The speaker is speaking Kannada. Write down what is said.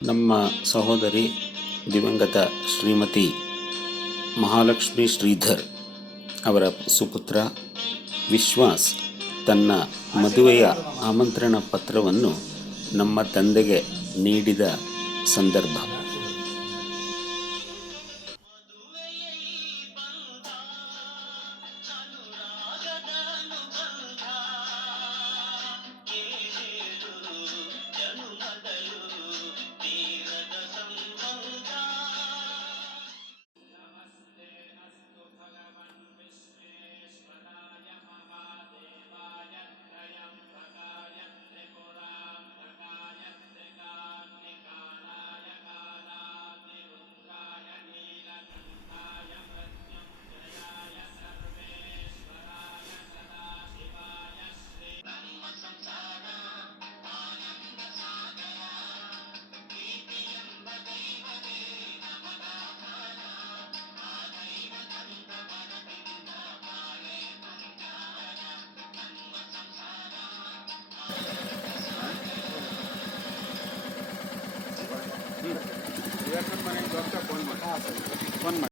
ನಮ್ಮ ಸಹೋದರಿ ದಿವಂಗತ ಶ್ರೀಮತಿ ಮಹಾಲಕ್ಷ್ಮಿ ಶ್ರೀಧರ್ ಅವರ ಸುಪುತ್ರ ವಿಶ್ವಾಸ್ ತನ್ನ ಮದುವೆಯ ಆಮಂತ್ರಣ ಪತ್ರವನ್ನು ನಮ್ಮ ತಂದೆಗೆ ನೀಡಿದ ಸಂದರ್ಭ. ಫೋನ್ ಮಾಡಿ